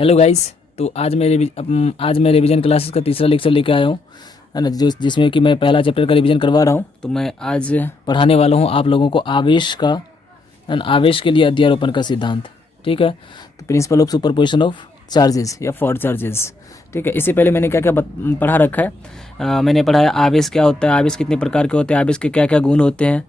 Hello guys. तो आज मैं रिवीजन क्लासेस का तीसरा लेक्चर लेकर आया हूँ, है ना, जिसमें कि मैं पहला चैप्टर का रिवीजन करवा रहा हूँ। तो मैं आज पढ़ाने वाला हूँ आप लोगों को आवेश का, है ना, आवेश के लिए अध्यारोपण का सिद्धांत। ठीक है। तो principle of superposition of charges या फॉर चार्जेस। ठीक है। इससे पहले मैंने क्या क्या पढ़ा रखा है। मैंने पढ़ाया आवेश क्या होता है, आवेश कितने प्रकार के होते हैं, आवेश के क्या क्या गुण होते हैं,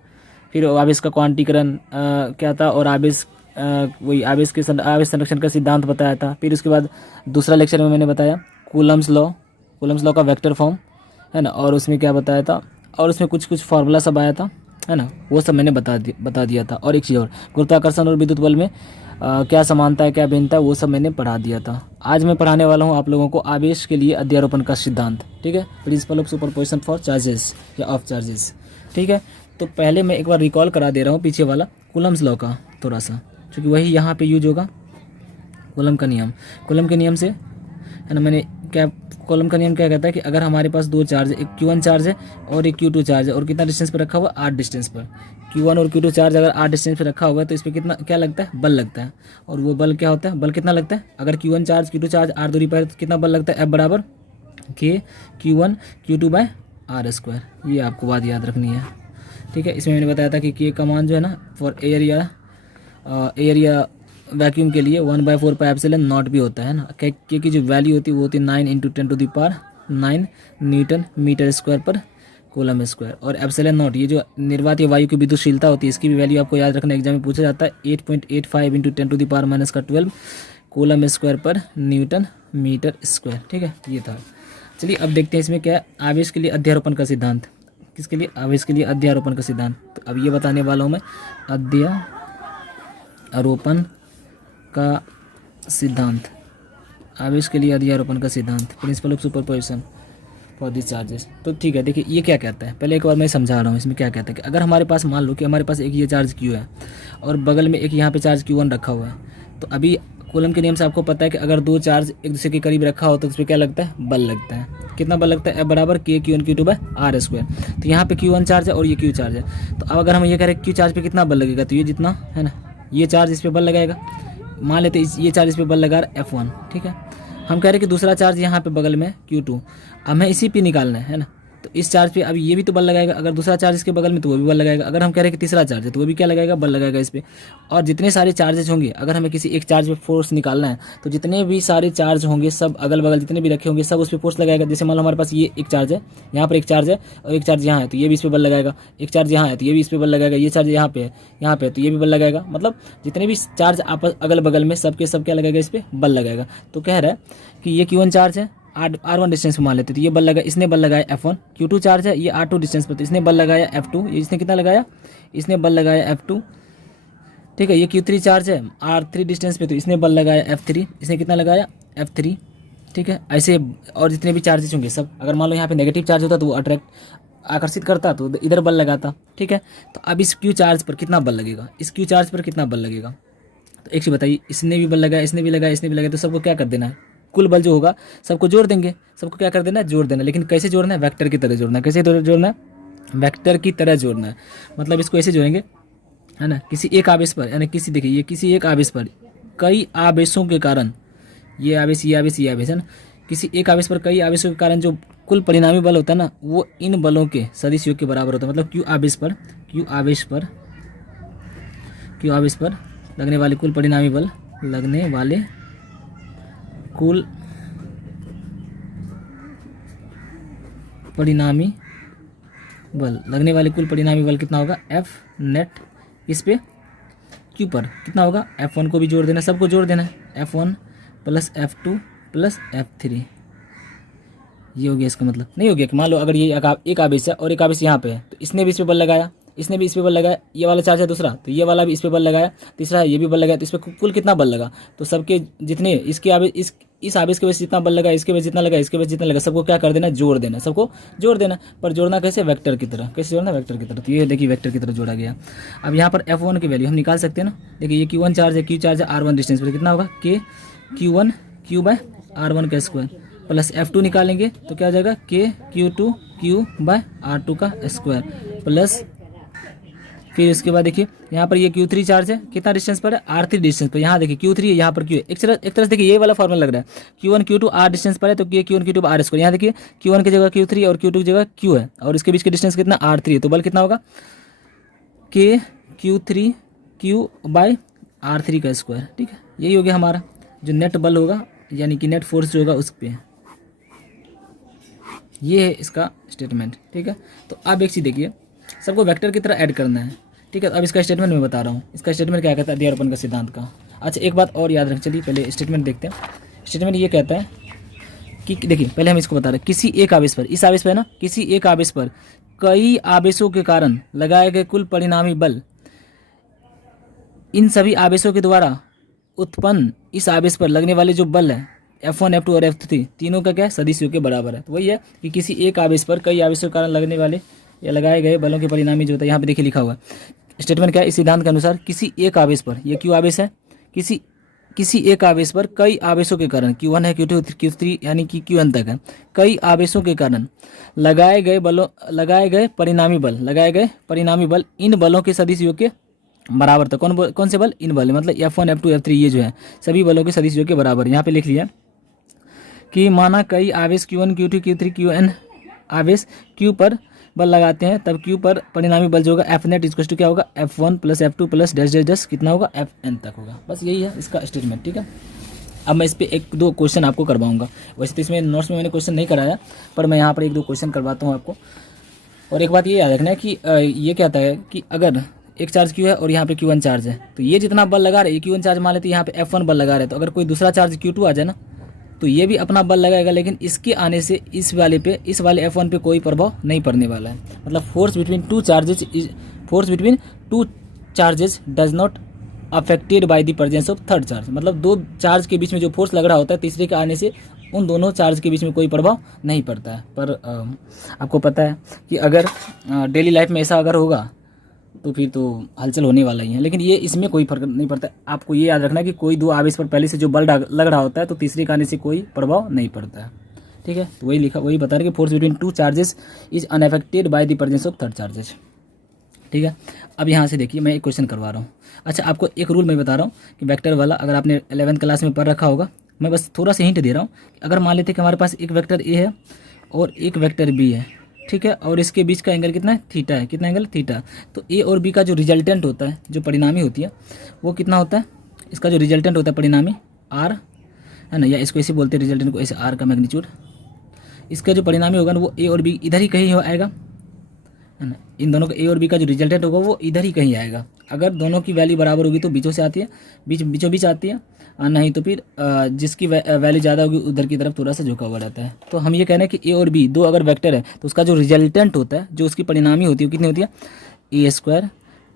फिर आवेश का क्वांटीकरण क्या था, और आवेश वही आवेश संरक्षण का सिद्धांत बताया था। फिर उसके बाद दूसरा लेक्चर में मैंने बताया कूलम्स लॉ का वेक्टर फॉर्म, है ना, और उसमें क्या बताया था, और उसमें कुछ कुछ फार्मूला सब आया था, है ना, वो सब मैंने बता दिया था। और एक चीज़ और, गुरुत्वाकर्षण और विद्युत बल में क्या समानता है क्या भिन्नता है, वो सब मैंने पढ़ा दिया था। आज मैं पढ़ाने वाला हूँ आप लोगों को आवेश के लिए अध्यारोपण का सिद्धांत। ठीक है। Principle of superposition for charges या ऑफ चार्जेस। ठीक है। तो पहले मैं एक बार रिकॉल करा दे रहा हूँ पीछे वाला कूलम्स लॉ का थोड़ा सा, क्योंकि वही यहाँ पे यूज होगा। कूलम का नियम, कूलम के नियम से, है ना, मैंने क्या, कूलम का नियम क्या कहता है कि अगर हमारे पास दो चार्ज है, एक Q1 चार्ज है और एक Q2 चार्ज है, और कितना डिस्टेंस पर रखा हुआ, 8 डिस्टेंस पर। Q1 और Q2 चार्ज अगर 8 डिस्टेंस पर रखा हुआ है तो इस पर कितना क्या लगता है, बल लगता है। और वो बल क्या होता है, बल कितना लगता है, अगर Q1 charge Q2 charge r दूरी पर है तो कितना बल लगता है, F बराबर K Q1 Q2 bye r square. ये आपको बात याद रखनी है। ठीक है। इसमें मैंने बताया था कि K का मान जो है ना, फॉर एरिया वैक्यूम के लिए 1/4 पाई एप्सिलॉन नॉट भी होता है ना। के की जो वैल्यू होती है वो होती है 9 × 10⁹ न्यूटन मीटर स्क्वायर पर कूलम स्क्वायर। और एप्सिलॉन नॉट, ये जो निर्वात वायु की विद्युतशीलता होती है, इसकी भी वैल्यू आपको याद रखना, एग्जाम में पूछा जाता है। 8.85 × 10⁻⁻12 कूलम स्क्वायर पर न्यूटन मीटर स्क्वायर। ठीक है, ये था। चलिए अब देखते हैं इसमें क्या है, आवेश के लिए अध्यारोपण का सिद्धांत। किसके लिए, आवेश के लिए अध्यारोपण का सिद्धांत। तो अब ये बताने वाला हूँ मैं अध्यारोपण का सिद्धांत, आवेश के लिए अध्यारोपण का सिद्धांत, principle of superposition for this charges. तो ठीक है, देखिए ये क्या कहता है, पहले एक बार मैं समझा रहा हूँ इसमें क्या कहता है कि अगर हमारे पास, मान लो कि हमारे पास एक ये चार्ज Q है और बगल में एक यहाँ पे चार्ज Q1 रखा हुआ है। तो अभी कूलम के नियम से आपको पता है कि अगर दो चार्ज एक दूसरे के करीब रखा हो तो उस पर क्या लगता है, बल लगता है। कितना बल लगता है, F बराबर K Q1 Q2 bye r square. तो यहाँ पे Q1 चार्ज है और ये Q चार्ज है। तो अब अगर हम ये कह रहे हैं Q चार्ज पे कितना बल लगेगा, तो ये जितना है ना, ये चार्ज इस पर बल लगाएगा। मान लेते ये चार्ज इस पे बल लगा रहा है F1। ठीक है। हम कह रहे हैं कि दूसरा चार्ज यहाँ पे बगल में Q2, हमें इसी पे निकालना है ना। तो इस चार्ज पे अभी ये भी तो बल लगाएगा, अगर दूसरा चार्ज इसके बगल में तो वो भी बल लगाएगा। अगर हम कह रहे हैं कि तीसरा चार्ज है तो वो भी क्या लगाएगा, बल लगाएगा इस पे। और जितने सारे चार्जेस होंगे, अगर हमें किसी एक चार्ज पे फोर्स निकालना है तो जितने भी सारे चार्ज होंगे सब अगल बगल जितने भी रखे होंगे सब उस पर फोर्स लगाएगा। जैसे मान लो हमारे पास ये एक चार्ज है, यहाँ पर एक चार्ज है और एक चार्ज यहाँ है तो ये भी इस पर बल लगाएगा। एक चार्ज यहाँ है तो ये भी इस पर बल लगाएगा। ये चार्ज यहाँ पे है तो ये भी बल लगाएगा। मतलब जितने भी चार्ज आपस अगल बगल में सबके सब क्या लगेगा, इस पर बल लगाएगा। तो कह रहा है कि ये Q1 चार्ज है, R1 डिस्टेंस पे मान लेते तो ये बल लगा, इसने बल लगाया F1। Q2 चार्ज है, ये R2 डिस्टेंस पर, तो इसने बल लगाया F2। इसने कितना लगाया, इसने बल लगाया F2। ठीक है। ये Q3 चार्ज है R3 डिस्टेंस पे, तो इसने बल लगाया F3। इसने कितना लगाया, F3। ठीक है। ऐसे और जितने भी चार्जेस होंगे सब, अगर मान लो यहाँ पे नेगेटिव चार्ज होता तो वो आकर्षित करता तो इधर बल लगाता। ठीक है। तो अब इस Q चार्ज पर कितना बल लगेगा, इस Q चार्ज पर कितना बल लगेगा। तो एक चीज़ बताइए, इसने भी बल लगाया, इसने भी लगाया, इसने भी लगाया, तो सबको क्या कर देना है, कुल बल जो होगा सबको जोड़ देंगे। सबको क्या कर देना है, जोड़ देना। लेकिन कैसे जोड़ना है, वेक्टर की तरह जोड़ना है। कैसे जोड़ना है, वेक्टर की तरह जोड़ना है। मतलब इसको ऐसे जोड़ेंगे, है ना, किसी एक आवेश पर, यानी किसी, देखिए ये किसी एक आवेश पर कई आवेशों के कारण, ये आवेश ये आवेश ये आवेश, है ना, किसी एक आवेश पर कई आवेशों के कारण जो कुल परिणामी बल होता है ना, वो इन बलों के सदिश योग के बराबर होता है। मतलब Q आवेश पर लगने वाले कुल परिणामी बल, लगने वाले कुल परिणामी बल कितना होगा, F नेट। इस पे Q पर कितना होगा, F1 को भी जोड़ देना, सबको जोड़ देना है, F1 plus F2 plus F3। ये हो गया इसका मतलब। नहीं हो गया कि मान लो अगर ये एक आवेश है और एक आवेश यहाँ पे है तो इसने भी इस पे बल लगाया, इसने भी इस पे बल लगाया। ये वाला चार्ज है दूसरा तो ये वाला भी इस पे बल लगाया, तीसरा है ये भी बल लगाया। तो इस पे कुल कितना बल लगा, तो सबके जितने इसके आवेश, इस आवेश के वजह से जितना बल लगा, इसके वजह जितना लगा, इसके वजह जितना लगा, सबको क्या कर देना, जोड़ देना। सबको जोड़ देना। पर जोड़ना कैसे, वेक्टर की तरह। कैसे जोड़ना, वेक्टर की तरह। तो ये देखिए वेक्टर की तरह जोड़ा गया। अब यहाँ पर F1 की वैल्यू हम निकाल सकते हैं ना। देखिए ये Q1 चार्ज है, Q चार्ज है R1 डिस्टेंस पर, कितना होगा, K Q1 Q bye R1 का स्क्वायर प्लस F2 निकालेंगे तो क्या हो जाएगा, K Q2 Q bye R2 का स्क्वायर प्लस फिर उसके बाद देखिए यहाँ पर ये Q3 चार्ज है, कितना डिस्टेंस पर है, R3 डिस्टेंस पर। यहाँ देखिए Q3 है, यहाँ पर Q है। एक तरह से देखिए ये वाला फॉर्मूला लग रहा है, Q1 Q2 R डिस्टेंस पर है तो ये Q1 Q2 R स्क्वायर। यहाँ देखिए Q1 की जगह Q3 और Q2 की जगह Q है, और इसके बीच का डिस्टेंस कितना R3 है, तो बल कितना होगा K Q3 Q bye R3 का स्क्वायर। ठीक है, यही हो गया हमारा जो नेट बल होगा, यानी कि नेट फोर्स जो होगा उस पर। ये है इसका स्टेटमेंट। ठीक है, तो अब एक चीज़ देखिए, सबको वेक्टर की तरह ऐड करना है। ठीक है, तो अब इसका स्टेटमेंट मैं बता रहा हूँ, इसका स्टेटमेंट क्या कहता है अध्यारोपण का सिद्धांत का। अच्छा एक बात और याद रख, चलिए पहले स्टेटमेंट देखते हैं। स्टेटमेंट ये कहता है कि देखिए पहले हम इसको बता रहे हैं, किसी एक आवेश पर, इस आवेश पर है ना, किसी एक आवेश पर कई आवेशों के कारण लगाए गए कुल परिणामी बल इन सभी आवेशों के द्वारा उत्पन्न इस आवेश पर लगने वाले जो बल है F1 F2 और F3 तीनों का क्या है, सदिशों के बराबर है। तो वही है कि किसी एक आवेश पर कई आवेशों के कारण लगने वाले या लगाए गए बलों के परिणामी जो होता है, यहाँ पे देखिए लिखा हुआ है स्टेटमेंट क्या है, इस सिद्धांत के अनुसार किसी एक आवेश पर, ये Q आवेश है, किसी एक आवेश पर कई आवेशों के कारण Q1 है, Q2 Q3 यानी कि Qn तक है, कई आवेशों के कारण लगाए गए परिणामी बल इन बलों के सदिश योग के बराबर था। कौन से बल, इन बल, मतलब F1 F2 F3 ये जो है सभी बलों के सदिश योग के बराबर। यहाँ पे लिख लिया कि माना कई आवेश Q1 Q2 Q3 Qn आवेश Q पर बल लगाते हैं, तब Q पर परिणामी बल जो होगा F नेट इक्वल टू क्या होगा, F1 plus F2 plus dash dash dash कितना होगा, Fn तक होगा। बस यही है इसका स्टेटमेंट। ठीक है, अब मैं इस पर एक दो क्वेश्चन आपको करवाऊंगा। वैसे तो इसमें नोट्स में मैंने क्वेश्चन नहीं कराया, पर मैं यहाँ पर एक दो क्वेश्चन करवाता हूँ आपको। और एक बात ये याद रखना है कि ये कहता है कि अगर एक चार्ज Q है और यहाँ पे Q1 चार्ज है, तो ये जितना बल लगा रहे, Q1 चार्ज मान लेते हैं, यहाँ पे F1 बल लगा रहे, तो अगर कोई दूसरा चार्ज Q2 आ जाए ना, तो ये भी अपना बल लगाएगा, लेकिन इसके आने से इस वाले F1 पे कोई प्रभाव नहीं पड़ने वाला है। मतलब force between two charges does not affected by the presence of third charge. मतलब दो चार्ज के बीच में जो फोर्स लग रहा होता है, तीसरे के आने से उन दोनों चार्ज के बीच में कोई प्रभाव नहीं पड़ता है। पर आपको पता है कि अगर डेली लाइफ में ऐसा अगर होगा तो फिर तो हलचल होने वाला ही है, लेकिन ये इसमें कोई फर्क नहीं पड़ता। आपको ये याद रखना है कि कोई दो आवेश पर पहले से जो बल लग रहा होता है, तो तीसरे के आने से कोई प्रभाव नहीं पड़ता है। ठीक है, तो वही बता रहे कि force between two charges is unaffected by the presence of third charges. ठीक है, अब यहाँ से देखिए मैं एक क्वेश्चन करवा रहा हूँ। अच्छा, आपको एक रूल मैं बता रहा हूँ कि वेक्टर वाला, अगर आपने 11th क्लास में पढ़ रखा होगा, मैं बस थोड़ा सा हिंट दे रहा हूँ। अगर मान लेते कि हमारे पास एक वेक्टर ए है और एक वेक्टर बी है, ठीक है, और इसके बीच का एंगल कितना है, थीटा है। कितना एंगल, थीटा। तो ए और बी का जो रिजल्टेंट होता है, जो परिणामी होती है, वो कितना होता है, इसका जो रिजल्टेंट होता है परिणामी आर है ना, या इसको ऐसे बोलते हैं रिजल्टेंट को, ऐसे आर का मैग्नीट्यूड। इसका जो परिणामी होगा ना, वो ए और बी इधर ही कहीं आएगा, है ना। इन दोनों का ए और बी का जो रिजल्टेंट होगा वो इधर ही कहीं आएगा। अगर दोनों की वैल्यू बराबर होगी तो बीचों से आती है, बीचों बीच आती है, नहीं तो फिर जिसकी वैल्यू ज़्यादा होगी उधर की तरफ थोड़ा सा झुका हुआ रहता है। तो हम ये कह रहे हैं कि ए और बी दो अगर वेक्टर है, तो उसका जो रिजल्टेंट होता है, जो उसकी परिणामी होती है, वो कितनी होती है, A²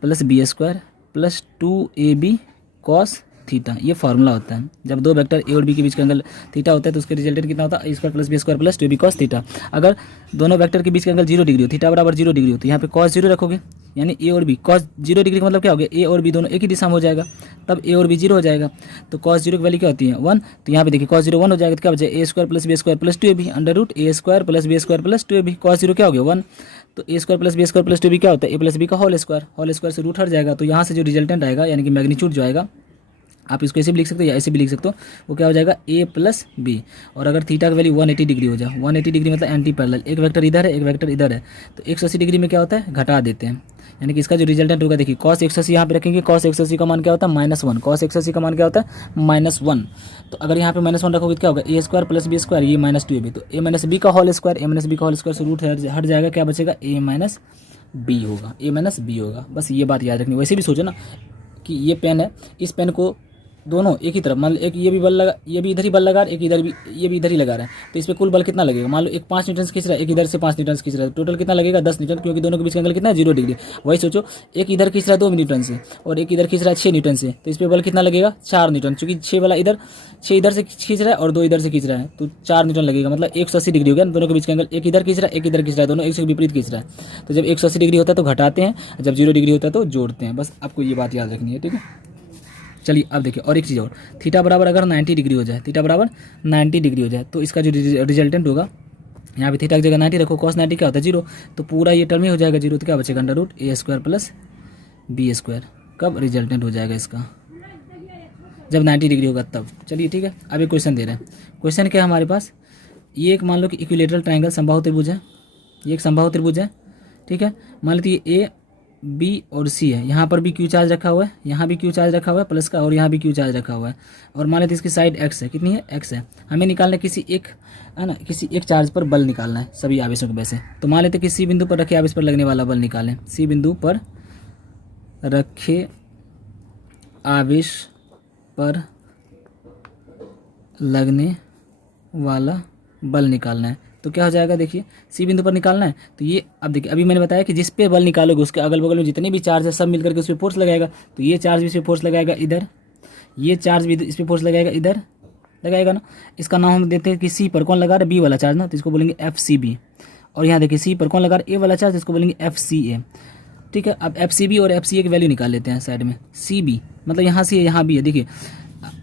plus B² plus 2AB cos theta. ये फार्मूला होता है। जब दो वेक्टर ए और बी के बीच का एंगल थीटा होता है, तो उसके रिजल्टेंट कितना होता है, A² plus B² plus 2AB cos theta. अगर दोनों वेक्टर के बीच का एंगल 0 डिग्री हो, थीटा बराबर 0 डिग्री हो, तो यहाँ पे कॉस 0 रखोगे, यानी ए और बी कॉस 0 डिग्री का मतलब क्या हो गया, ए और बी दोनों एक ही दिशा में हो जाएगा, तब ए और बी 0 हो जाएगा। तो कॉस 0 की वैल्यू क्या होती है, 1। तो यहाँ पे देखिए कॉस 0 1 हो जाएगा, तो क्या बचेगा, A² plus B² plus 2AB under root A² plus B² plus 2AB। Cos 0 क्या हो गया, 1। तो A² plus B² plus 2AB क्या होता है, A प्लस बी का होल स्क्वायर से रूट हट जाएगा। तो यहाँ से जो रिजल्टेंट आएगा, यानी कि मैग्नीट्यूड जो आएगा, आप इसको ऐसे भी लिख सकते हो या ऐसे भी लिख सकते हो, वो क्या हो जाएगा, A प्लस बी। और अगर थीटा की वैल्यू 180 डिग्री हो जाए, 180 डिग्री मतलब एंटी पैरेलल, एक वेक्टर इधर है एक वेक्टर इधर है, तो 180 डिग्री में क्या होता है, घटा देते हैं। यानी कि इसका जो रिजल्टेंट होगा, देखिए कॉस 180 यहाँ पे रखेंगे, कॉस 180 का मान क्या होता है, -1। कॉस 180 का मान क्या होता है, -1। तो अगर यहाँ पे -1 रखोगे तो क्या होगा, A² प्लस B², ये -2AB। तो A माइनस बी का होल स्क्वायर से रूट हट जाएगा, क्या बचेगा, A B होगा, A- B होगा। बस ये बात याद रखनी। वैसे भी सोचो ना कि ये पेन है, इस पेन को दोनों एक ही तरफ, मान लो एक ये भी बल लगा, ये भी इधर ही बल लगा रहा है, एक इधर भी, ये भी इधर ही लगा रहा है, तो इस पे कुल बल कितना लगेगा, मान लो एक 5 न्यूटन खींच रहा है, एक इधर से 5 न्यूटन खींच रहा है, टोटल कितना लगेगा, 10 न्यूटन, क्योंकि दोनों के बीच का एंगल कितना है, 0 डिग्री। वही सोचो, एक इधर खींच रहा है 2 न्यूटन से और एक इधर खींच रहा है 6 न्यूटन से, तो इस पे बल कितना लगेगा, 4 न्यूटन, क्योंकि 6 वाला इधर 6 इधर से खींच रहा है और 2 इधर से खींच रहा है, तो 4 न्यूटन लगेगा। मतलब 180 डिग्री हो गया दोनों के बीच का एंगल, एक इधर खींच रहा है एक इधर खींच रहा है, दोनों एक से विपरीत खींच रहा है। तो जब 180 डिग्री होता है तो घटाते हैं, जब 0 डिग्री होता है तो जोड़ते हैं। बस आपको ये बात याद रखनी है, ठीक है। चलिए अब देखिए और एक चीज़ और, थीटा बराबर अगर 90 डिग्री हो जाए, थीटा बराबर 90 डिग्री हो जाए, तो इसका जो रिजल्टेंट होगा, यहाँ पे थीटा की जगह 90 रखो, कॉस 90 क्या होता है, 0। तो पूरा ये टर्म ही हो जाएगा 0, तो क्या बचेगा, under root A² plus B square. कब रिजल्टेंट हो जाएगा इसका, जब 90 डिग्री होगा तब। चलिए ठीक है, अब एक क्वेश्चन दे रहे हैं। क्वेश्चन क्या है हमारे पास, ये एक मान लो कि इक्विलेटरल ट्रायंगल समबाहु त्रिभुज है, ये एक समबाहु त्रिभुज है, ठीक है। मान लीजिए ए बी और सी है, यहाँ पर भी क्यू चार्ज रखा हुआ है, यहाँ भी क्यू चार्ज रखा हुआ है प्लस का, और यहाँ भी क्यू चार्ज रखा हुआ है, और मान लेते इसकी साइड एक्स है, कितनी है, एक्स है। हमें निकालना है किसी एक, है ना, किसी एक चार्ज पर बल निकालना है सभी आवेशों के वैसे। तो मान लेते कि सी बिंदु पर रखे आवेश पर लगने वाला बल निकालें। सी बिंदु पर रखे आवेश पर लगने वाला बल निकालना है। तो क्या हो जाएगा, देखिए सी बिंदु पर निकालना है, तो ये अब देखिए अभी मैंने बताया कि जिस पे बल निकालोगे उसके अगल बगल में जितने भी चार्ज है सब मिलकर के उस पर फोर्स लगाएगा। तो ये चार्ज भी इस पर फोर्स लगाएगा इधर, ये चार्ज भी इस पर फोर्स लगाएगा इधर, लगाएगा ना। इसका नाम हम देते हैं कि सी पर कौन लगा रहा है, बी वाला चार्ज ना, तो इसको बोलेंगे एफ सी बी। और यहाँ देखिए सी पर कौन लगा रहा है, ए वाला चार्ज, इसको बोलेंगे एफ सी ए, ठीक है। अब एफ सी बी और एफ सी ए की वैल्यू निकाल लेते हैं साइड में। सी बी मतलब यहाँ से यहाँ भी है, देखिए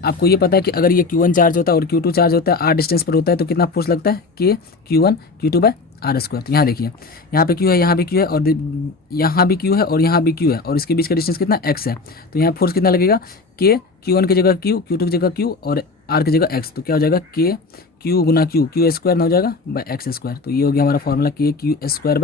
आपको ये पता है कि अगर ये Q1 चार्ज होता है और Q2 चार्ज होता है, आर डिस्टेंस पर होता है, तो कितना फोर्स लगता है, के Q1 Q2 bye are square. तो यहाँ देखिए यहाँ पे Q है, यहाँ भी Q है, और यहाँ भी Q है, और यहाँ भी Q है, और इसके बीच का डिस्टेंस कितना x है। तो यहाँ फोर्स कितना लगेगा, के Q1 की जगह Q, Q2 की जगह Q, और R की जगह x। तो क्या हो जाएगा, के Q गुना Q, Q स्क्वायर ना हो जाएगा बाय एक्स स्क्वायर। तो ये हो गया हमारा फॉर्मूला, के Q square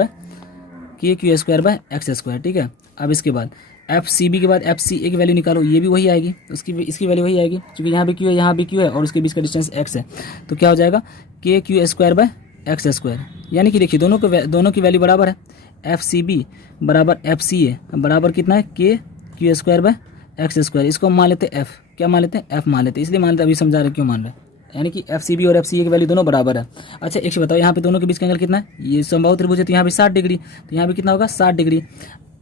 by x square, ठीक है। अब इसके बाद एफ सी बी के बाद एफ सी ए की वैल्यू निकालो, ये भी वही आएगी, इसकी वैल्यू वही आएगी, क्योंकि यहाँ भी क्यू है, यहाँ भी क्यू है, और उसके बीच का डिस्टेंस एक्स है। तो क्या हो जाएगा, के Q square by x square. यानी कि देखिए दोनों की वैल्यू बराबर है, एफ सी बी बराबर एफ सी ए बराबर कितना है, के Q square by x square. इसको हम मान लेते हैं एफ, क्या मान लेते हैं, एफ मान लेते हैं, इसलिए मान लेते हैं, अभी समझा रहे क्यों मान रहे हैं। यानी कि एफ सी बी और एफ सी ए की वैल्यू दोनों बराबर है। अच्छा एक चीज़ बताओ, यहाँ पे दोनों के बीच का एंगल कितना है, ये समबाहु त्रिभुज है तो यहाँ भी 60 डिग्री, तो यहाँ भी कितना होगा, 60 डिग्री।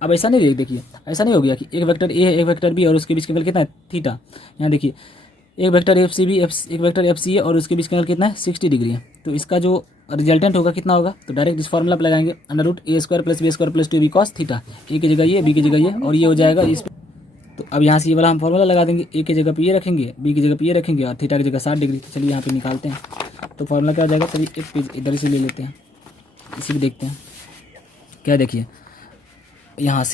अब ऐसा नहीं देखिए, ऐसा नहीं हो गया कि एक वेक्टर ए है एक वेक्टर बी और उसके बीच का एंगल कितना है, थीटा। यहाँ देखिए एक वेक्टर एफ सी बी एक वेक्टर एफ सी ए और उसके बीच का एंगल कितना है, 60 डिग्री है। तो इसका जो रिजल्टेंट होगा कितना होगा, तो डायरेक्ट इस फॉर्मूला पर लगाएंगे, √a² + b² + 2b cos theta. ए की जगह ये, बी की जगह ये, और ये हो जाएगा इस। तो अब यहाँ से ये वाला हम फॉर्मूला लगा देंगे, ए की जगह पे ये रखेंगे, बी की जगह पे ये रखेंगे, और थीटा की जगह 60 डिग्री। तो चलिए यहाँ पे निकालते हैं, तो फॉर्मूला क्या हो जाएगा, चलिए एक पेज इधर से ले लेते हैं, इसी भी देखते हैं क्या। देखिए यहाँ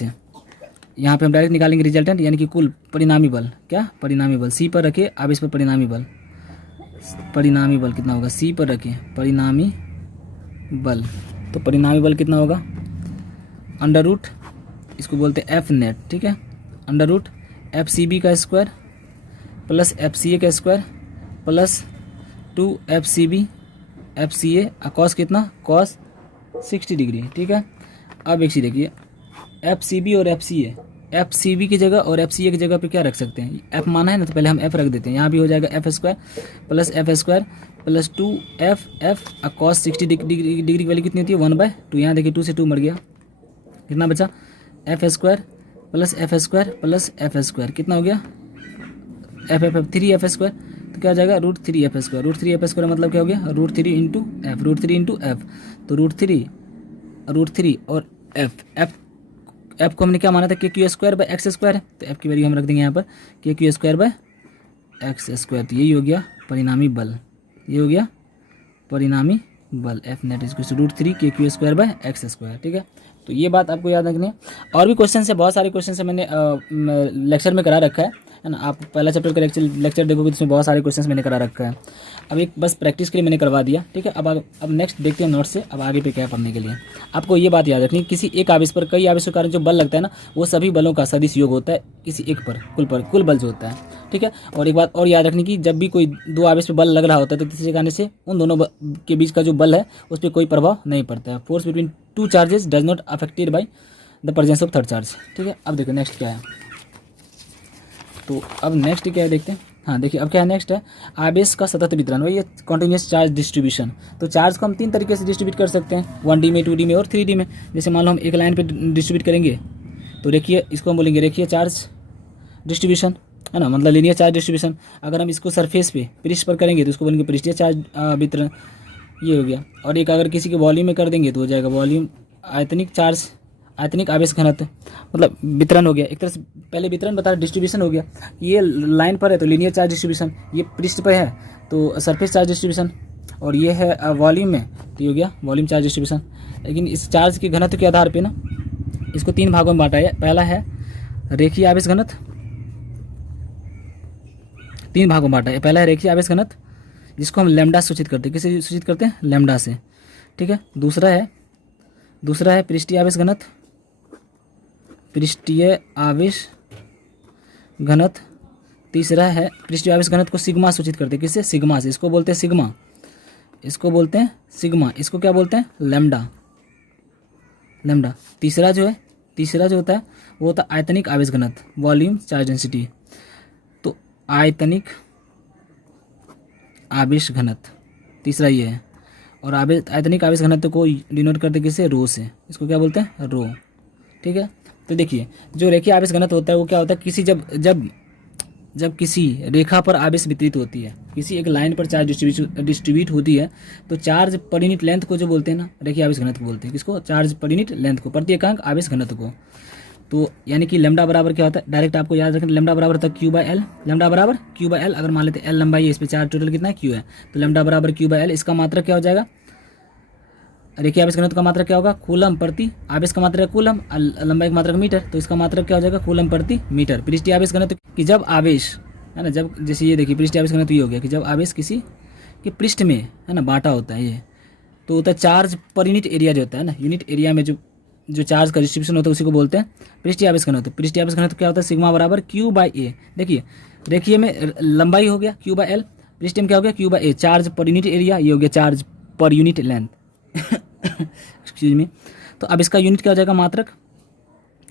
पे हम डायरेक्ट निकालेंगे रिजल्टेंट, यानी कि कुल परिणामी बल, क्या परिणामी बल, सी पर रखे अब इस पर परिणामी बल कितना होगा, सी पर रखे परिणामी बल, तो परिणामी बल कितना होगा, √ इसको बोलते हैं एफ नेट, ठीक है, √ एफ सी बी का square plus F C A का square plus 2 F C B F C A, cos कितना, कॉस 60 डिग्री, ठीक है। अब एक चीज़ देखिए, एफ सी बी और एफ सी बी की जगह और एफ सी ए की जगह पे क्या रख सकते हैं, एफ माना है ना, तो पहले हम एफ रख देते हैं। यहाँ भी हो जाएगा F square plus 2 F cos 60 degree की वैल्यू कितनी होती है, 1/2। यहाँ देखिए 2 से 2 मर गया, कितना बचा, F square plus F square कितना हो गया, एफ 3 एफ स्क्वायर। तो क्या हो जाएगा, √3 एफ स्क्वायर मतलब क्या हो गया, √3 इंटू एफ। तो √3 और एफ को हमने क्या माना था, के Q square by x square है, तो एफ की वैल्यू हम रख देंगे यहाँ पर, के Q square by x square. तो यही हो गया परिणामी बल, ये हो गया परिणामी बल, एफ नेट √3 के Q square by x square, ठीक है। तो ये बात आपको याद रखनी है। और भी क्वेश्चन है, बहुत सारे क्वेश्चन है, मैंने लेक्चर में करा रखा है ना। आप पहला चैप्टर का लेक्चर देखोगे तो इसमें बहुत सारे क्वेश्चन मैंने करा रखा है। अब एक बस प्रैक्टिस के लिए मैंने करवा दिया, ठीक है। अब नेक्स्ट देखते हैं नोट से, अब आगे पे क्या पढ़ने के लिए। आपको ये बात याद रखनी, किसी एक आवेश पर कई आवेशों के कारण जो बल लगता है ना, वो सभी बलों का सदिश योग होता है किसी एक पर, कुल बल जो होता है, ठीक है। और एक बात और याद रखनी कि जब भी कोई दो आवेश पे बल लग रहा होता है तो किसी कारण से उन दोनों के बीच का जो बल है उस पर कोई प्रभाव नहीं पड़ता है। Force between 2 charges does not affected by the presence of third charge, ठीक है। अब देखो नेक्स्ट क्या है, तो अब नेक्स्ट क्या है देखते हैं। हाँ देखिए अब क्या है, नेक्स्ट है आवेश का सतत वितरण, वही कॉन्टिन्यूस चार्ज डिस्ट्रीब्यूशन। तो चार्ज को हम 3 तरीके से डिस्ट्रीब्यूट कर सकते हैं, 1D में, 2D में और 3D में। जैसे मान लो हम एक लाइन पे डिस्ट्रीब्यूट करेंगे तो देखिए इसको हम बोलेंगे रेखीय चार्ज डिस्ट्रीब्यूशन, है ना, मतलब लीनियर चार्ज डिस्ट्रीब्यूशन। अगर हम इसको सरफेस पे पृष्ठ पर करेंगे तो उसको बोलेंगे पृष्ठीय चार्ज वितरण, ये हो गया। और एक अगर किसी के वॉल्यूम में कर देंगे तो हो जाएगा वॉल्यूम आयतनिक आवेश घनत्व, मतलब वितरण हो गया। एक तरह से पहले वितरण बता, डिस्ट्रीब्यूशन हो गया। ये लाइन पर है तो लीनियर चार्ज डिस्ट्रीब्यूशन, ये पृष्ठ पर है तो सरफेस चार्ज डिस्ट्रीब्यूशन, और ये है वॉल्यूम में तो ये हो गया वॉल्यूम चार्ज डिस्ट्रीब्यूशन। लेकिन इस चार्ज के घनत्व के आधार पे ना इसको 3 भागों में बांटा है। पहला है रेखीय आवेश घनत्व, 3 भागों में बांटा है। पहला है रेखीय आवेश घनत्व, जिसको हम लैम्डा सूचित करते हैं। किससे सूचित करते हैं? लैम्डा से, ठीक है। दूसरा है पृष्ठीय आवेश घनत्व, पृष्ठीय आवेश घनत्व। तीसरा है पृष्ठीय आवेश घनत्व को सिग्मा सूचित करते हैं। किससे? सिग्मा से। इसको बोलते हैं सिग्मा, इसको बोलते हैं सिग्मा, इसको क्या बोलते हैं? Lambda, lambda. तीसरा जो होता है वो होता है आयतनिक आवेश घनत्व, वॉल्यूम चार्ज डेंसिटी। तो आयतनिक आवेश घनत्व तीसरा ये है। और आयतनिक आवेश घनत्व को डिनोट करते किससे? रो से। इसको क्या बोलते हैं? रो, ठीक है। तो देखिए जो रेखीय आवेश घनत्व होता है वो क्या होता है? किसी जब किसी रेखा पर आवेश वितरित होती है, किसी एक लाइन पर चार्ज डिस्ट्रीब्यूट होती है, तो चार्ज पर यूनिट लेंथ को जो बोलते हैं ना, रेखीय आवेश घनत्व बोलते हैं। किसको? चार्ज पर यूनिट लेंथ को, प्रति एकांक आवेश घनत्व को। तो यानी कि लैम्डा बराबर क्या होता है? डायरेक्ट आपको याद रखना, लैम्डा बराबर होता है Q/L। लैम्डा बराबर Q/L। अगर मान लेते हैं L लंबाई है, इस पे चार्ज टोटल कितना है? Q है। तो लैम्डा बराबर Q/L। इसका मात्रक क्या हो जाएगा? रेखीय आवेश घनत्व का मात्रक क्या होगा? कूलम प्रति, आवेश का मात्रक कूलम, लंबाई का मात्रक मीटर, तो इसका मात्रक क्या हो जाएगा? कूलम प्रति मीटर। पृष्ठीय आवेश घनत्व कि जब आवेश है ना, जब जैसे ये देखिए पृष्ठीय आवेश घनत्व ये हो गया कि जब आवेश किसी के पृष्ठ में है ना बांटा होता है, ये तो होता है चार्ज पर यूनिट एरिया जो होता है ना, यूनिट एरिया में जो चार्ज का डिस्ट्रीब्यूशन होता है उसी को बोलते हैं पृष्ठीय आवेश घनत्व। पृष्ठीय आवेश घनत्व क्या होता है? सिग्मा बराबर Q/A। देखिए रेखीय में लंबाई हो गया Q/L, पृष्ठीय में क्या हो गया? Q/A। Charge per unit area, ये हो गया charge per unit length excuse me. तो अब इसका यूनिट क्या हो जाएगा? मात्रक।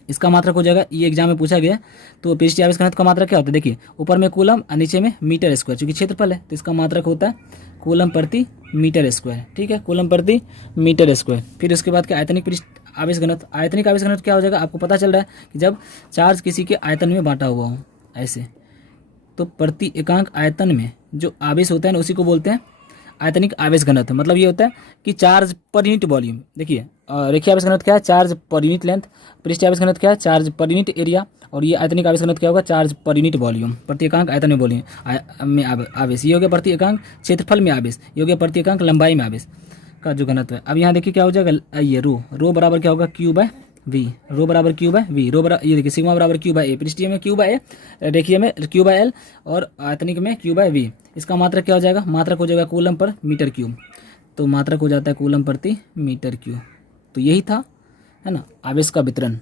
इसका मात्रक हो जाएगा, ये एग्जाम में पूछा गया। तो पृष्ठीय आवेश घनत्व का मात्रक क्या होता है? देखिए ऊपर में कूलम और नीचे में मीटर स्क्वायर, क्योंकि क्षेत्रफल है तो इसका मात्रक होता है कूलम प्रति मीटर स्क्वायर, ठीक है, कूलम प्रति मीटर स्क्वायर। फिर उसके बाद क्या? आयतनिक पृष्ठ आवेश घनत्व। आयतनिक आवेश घनत्व क्या हो जाएगा? आपको पता चल रहा है कि जब चार्ज किसी के आयतन में बांटा हुआ हो ऐसे, तो प्रति एकांक आयतन में जो आवेश होता है ना उसी को बोलते हैं आयतनिक आवेश घनत्व। मतलब ये होता है कि चार्ज पर यूनिट वॉल्यूम। देखिए रेखीय आवेश घनत्व क्या है? Charge per unit length. पृष्ठीय आवेश घनत्व क्या है? Charge per unit area. और ये आयतनिक आवेश घनत्व क्या होगा? चार्ज पर यूनिट वॉल्यूम, प्रति एकांक आयतन में वॉल्यूम में आवेश। ये हो गया प्रति एकांक क्षेत्रफल में आवेश, ये हो गया प्रति एकांक लंबाई में आवेश का जो घनत्व है। अब यहाँ देखिए क्या हो जाएगा? ये रो बराबर क्या होगा? Q/V। रो बराबर Q/V। रो बराबर ये देखिए सिग्मा बराबर Q/A। पृष्ठीय में Q/A, रेखीय में Q/L और आयतनिक में Q/V। इसका मात्रक क्या हो जाएगा? मात्रक हो जाएगा कूलम पर मीटर क्यूब। तो मात्रक हो जाता है कूलम प्रति मीटर क्यूब। तो यही था है ना आवेश का वितरण।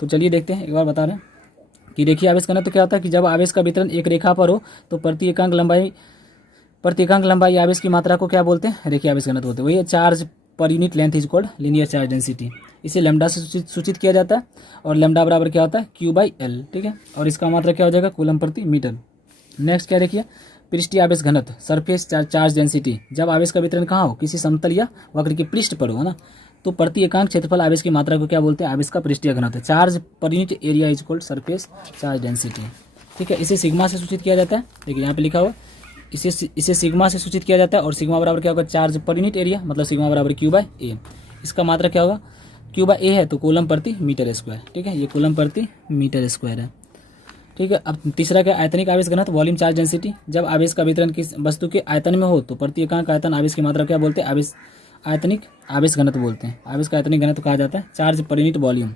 तो चलिए देखते हैं, एक बार बता रहे हैं कि रेखीय आवेश घनत्व तो क्या होता है कि जब आवेश का वितरण एक रेखा पर हो तो प्रति एकांक लंबाई आवेश की मात्रा को क्या बोलते हैं? रेखीय आवेश घनत्व बोलते हैं। वही है charge per unit length is called linear charge density. इसे लैम्डा से सूचित किया जाता है और लैम्डा बराबर क्या होता है? Q/L, ठीक है। और इसका मात्रा क्या हो जाएगा? कूलम प्रति मीटर। नेक्स्ट क्या देखिए? पृष्ठीय आवेश घनत्व, सरफेस चार्ज डेंसिटी। जब आवेश का वितरण कहाँ हो? किसी समतल या वक्र के पृष्ठ पर हो ना, तो प्रति एकांक क्षेत्रफल आवेश की मात्रा को क्या बोलते हैं? आवेश का पृष्ठीय घनत्व। Charge per unit area is called surface charge density, ठीक है। इसे सिग्मा से सूचित किया जाता है। देखिए यहाँ पे लिखा हुआ इसे सिग्मा से सूचित किया जाता है। और सिग्मा बराबर क्या होगा? चार्ज पर यूनिट एरिया, मतलब सिग्मा बराबर Q/A। इसका मात्रा क्या होगा? Q/A है तो कूलम प्रति मीटर स्क्वायर, ठीक है। ये कूलम प्रति मीटर स्क्वायर है, ठीक है। अब तीसरा क्या? आयतनिक आवेश घनत्व, वॉल्यूम चार्ज डेंसिटी। जब आवेश का वितरण किस वस्तु के आयतन में हो तो प्रति एकांक आयतन आवेश की मात्रा क्या बोलते हैं? आयतनिक आवेश घनत्व बोलते हैं। आवेश का आयतनिक घनत्व कहा जाता है चार्ज पर यूनिट वॉल्यूम,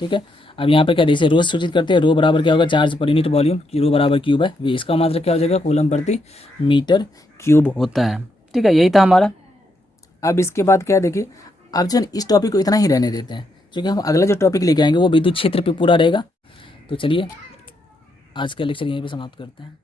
ठीक है। अब यहाँ पे क्या जैसे रो सूचित करते हैं, रो बराबर क्या होगा? चार्ज पर यूनिट वॉल्यूम, रो बराबर Q/V। इसका मात्रा क्या हो जाएगा? कूलम प्रति मीटर क्यूब होता है, ठीक है। यही था हमारा। अब इसके बाद क्या देखिए, अब जो इस टॉपिक को इतना ही रहने देते हैं, क्योंकि हम अगला जो टॉपिक लेके आएंगे वो विद्युत क्षेत्र पे पूरा रहेगा। तो चलिए आज का लेक्चर यहीं पे समाप्त करते हैं।